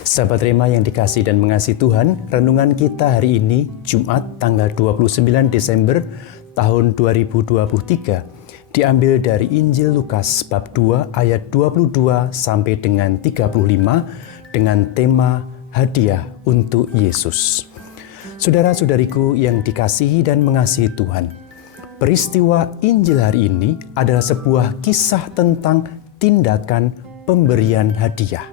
Sahabat Rema yang dikasih dan mengasihi Tuhan, renungan kita hari ini Jumat tanggal 29 Desember tahun 2023 diambil dari Injil Lukas bab 2 ayat 22 sampai dengan 35 dengan tema hadiah untuk Yesus. Saudara-saudariku yang dikasihi dan mengasihi Tuhan, peristiwa Injil hari ini adalah sebuah kisah tentang tindakan pemberian hadiah.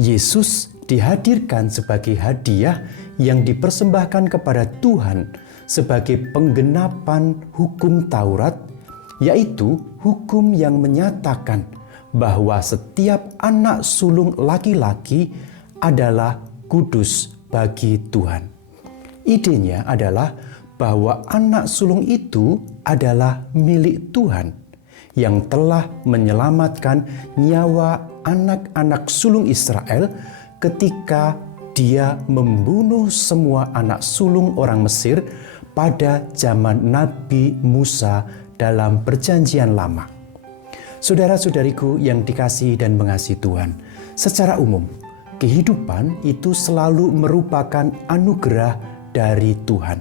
Yesus dihadirkan sebagai hadiah yang dipersembahkan kepada Tuhan sebagai penggenapan hukum Taurat, yaitu hukum yang menyatakan bahwa setiap anak sulung laki-laki adalah kudus bagi Tuhan. Idenya adalah bahwa anak sulung itu adalah milik Tuhan yang telah menyelamatkan nyawa anak-anak sulung Israel ketika dia membunuh semua anak sulung orang Mesir pada zaman Nabi Musa dalam Perjanjian Lama. Saudara-saudariku yang dikasihi dan mengasihi Tuhan, secara umum kehidupan itu selalu merupakan anugerah dari Tuhan.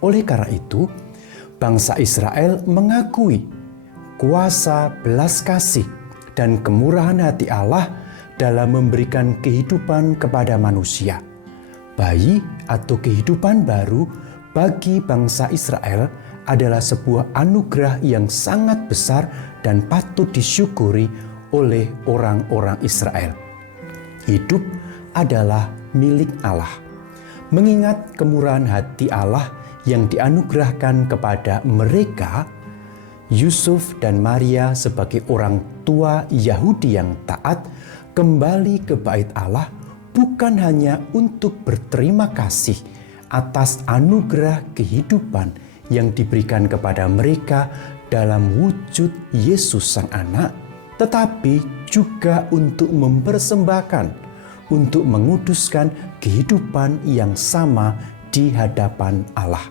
Oleh karena itu, bangsa Israel mengakui kuasa belas kasih dan kemurahan hati Allah dalam memberikan kehidupan kepada manusia. Bayi atau kehidupan baru bagi bangsa Israel adalah sebuah anugerah yang sangat besar dan patut disyukuri oleh orang-orang Israel. Hidup adalah milik Allah. Mengingat kemurahan hati Allah yang dianugerahkan kepada mereka, Yusuf dan Maria sebagai orang tua Yahudi yang taat kembali ke bait Allah bukan hanya untuk berterima kasih atas anugerah kehidupan yang diberikan kepada mereka dalam wujud Yesus Sang Anak, tetapi juga untuk mempersembahkan, untuk menguduskan kehidupan yang sama di hadapan Allah.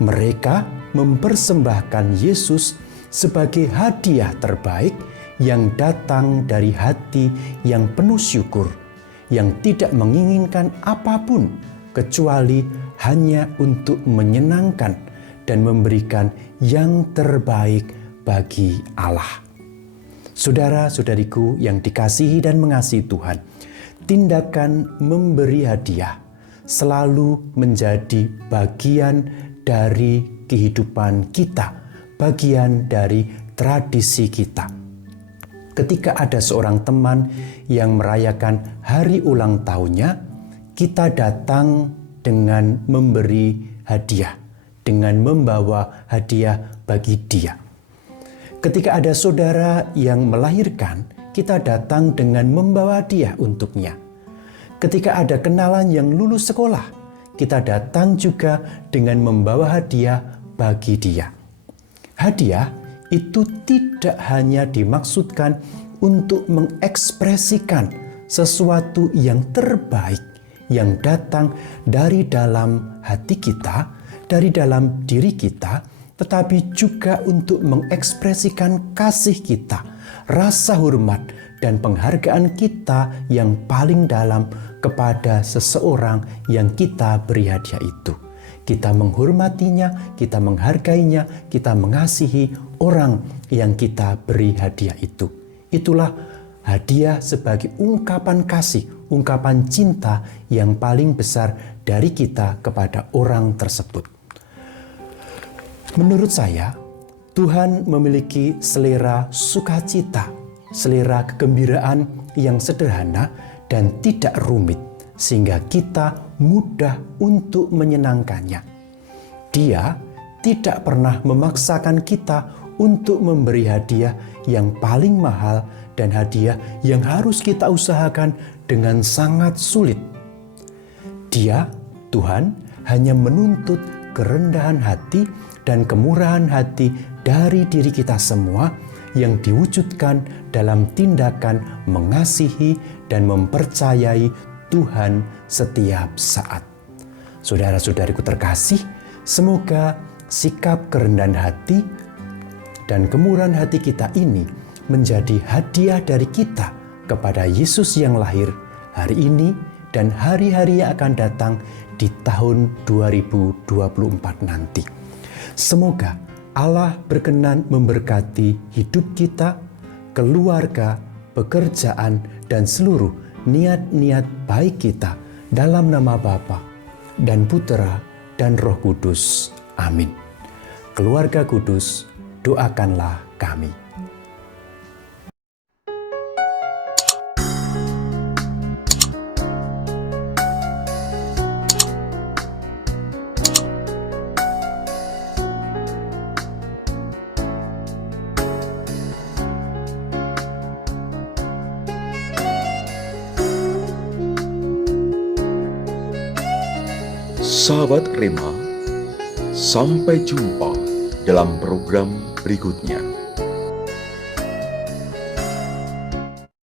Mereka mempersembahkan Yesus sebagai hadiah terbaik yang datang dari hati yang penuh syukur, yang tidak menginginkan apapun kecuali hanya untuk menyenangkan dan memberikan yang terbaik bagi Allah. Saudara-saudariku yang dikasihi dan mengasihi Tuhan, tindakan memberi hadiah selalu menjadi bagian dari kehidupan kita, bagian dari tradisi kita. Ketika ada seorang teman yang merayakan hari ulang tahunnya, kita datang dengan memberi hadiah, dengan membawa hadiah bagi dia. Ketika ada saudara yang melahirkan, kita datang dengan membawa hadiah untuknya. Ketika ada kenalan yang lulus sekolah, kita datang juga dengan membawa hadiah bagi dia. Hadiah itu tidak hanya dimaksudkan untuk mengekspresikan sesuatu yang terbaik yang datang dari dalam hati kita, dari dalam diri kita, tetapi juga untuk mengekspresikan kasih kita, rasa hormat dan penghargaan kita yang paling dalam kepada seseorang yang kita beri hadiah itu. Kita menghormatinya, kita menghargainya, kita mengasihi orang yang kita beri hadiah itu. Itulah hadiah sebagai ungkapan kasih, ungkapan cinta yang paling besar dari kita kepada orang tersebut. Menurut saya, Tuhan memiliki selera sukacita, selera kegembiraan yang sederhana dan tidak rumit, sehingga kita mudah untuk menyenangkannya. Dia tidak pernah memaksakan kita untuk memberi hadiah yang paling mahal dan hadiah yang harus kita usahakan dengan sangat sulit. Dia, Tuhan, hanya menuntut kerendahan hati dan kemurahan hati dari diri kita semua yang diwujudkan dalam tindakan mengasihi dan mempercayai Tuhan setiap saat. Saudara-saudariku terkasih, semoga sikap kerendahan hati dan kemurahan hati kita ini menjadi hadiah dari kita kepada Yesus yang lahir hari ini dan hari-hari yang akan datang di tahun 2024 nanti. Semoga Allah berkenan memberkati hidup kita, keluarga, pekerjaan, dan seluruh niat-niat baik kita dalam nama Bapa dan Putera dan Roh Kudus. Amin. Keluarga Kudus, doakanlah kami. Sahabat Rema, sampai jumpa dalam program berikutnya.